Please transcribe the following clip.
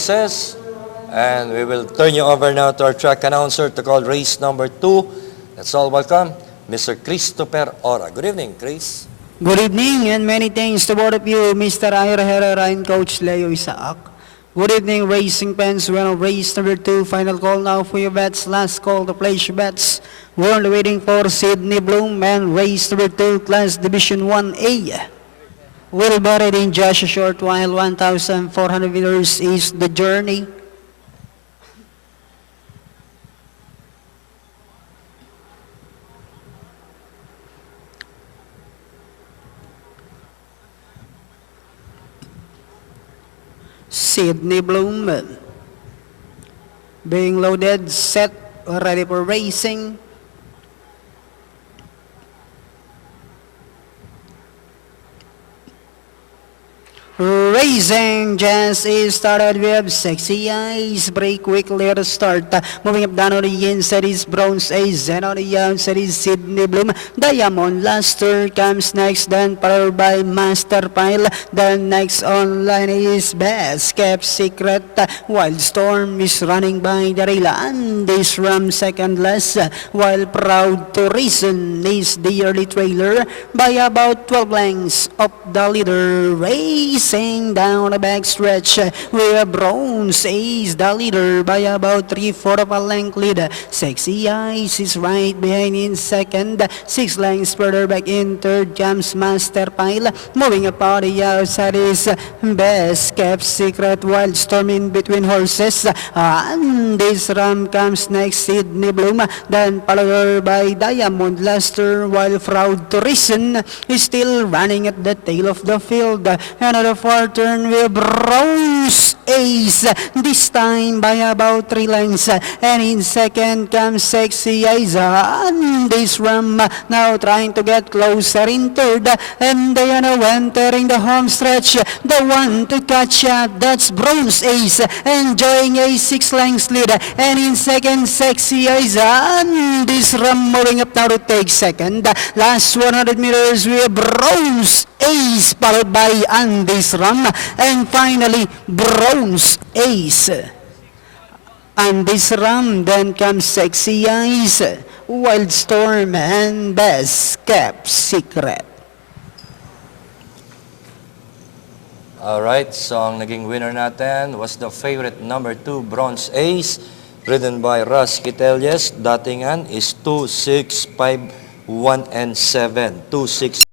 races. And we will turn you over now to our track announcer to call race number 2. Let's all welcome Mr. Christopher Ora. Good evening, Chris. Good evening and many thanks to both of you, Mr. Ira Herrera and Coach Leo Isaac. Good evening, racing fans. We're on race number 2. Final call now for your bets. Last call to place your bets. We're only waiting for Sydney Bloom and race number 2, Class Division 1A. Will be ready in just a short while. 1,400 meters is the journey. Sydney Bloom being loaded, set, ready for racing. Racing just is started. We have Sexy Eyes, break quickly to start. Moving up down on the inside is Bronze Ace, and on the outside is Sydney Bloom. Diamond Luster comes next, then followed by Master Pile. Then next online is Best Kept Secret. Wild Storm is running by the rail, and this Ram second less, while Proud to Reason is the early trailer by about 12 lengths of the leader. Racing down the backstretch, we have Bronze Ace, the leader, by about 3/4 of a length lead. Sexy Eyes is right behind in second. 6 lengths further back in third comes Master Pile. Moving up on the outside is Best Kept Secret. Wild Storm in between horses. And this Ram comes next, Sydney Bloom. Then followed by Diamond Luster, while Proud to Reason is still running at the tail of the field. Another far turn with Bronze Ace, this time by about 3 lengths. And in second comes Sexy Eyes. And this Ram now trying to get closer in third. And they are now entering the home stretch. The one to catch up, that's Bronze Ace, enjoying a 6 lengths lead. And in second, Sexy Eyes. And this Ram moving up now to take second. Last 100 meters with Bronze Ace, followed by Andy's Ram, and finally Bronze Ace. Andy's Ram, then comes Sexy Eyes, Wild Storm, and Best Kept Secret. Alright, so ang naging winner natin was the favorite number 2, Bronze Ace, ridden by Ras Quitelles. Datingan is 2, 6, 5, 1, and 7. 2, 6,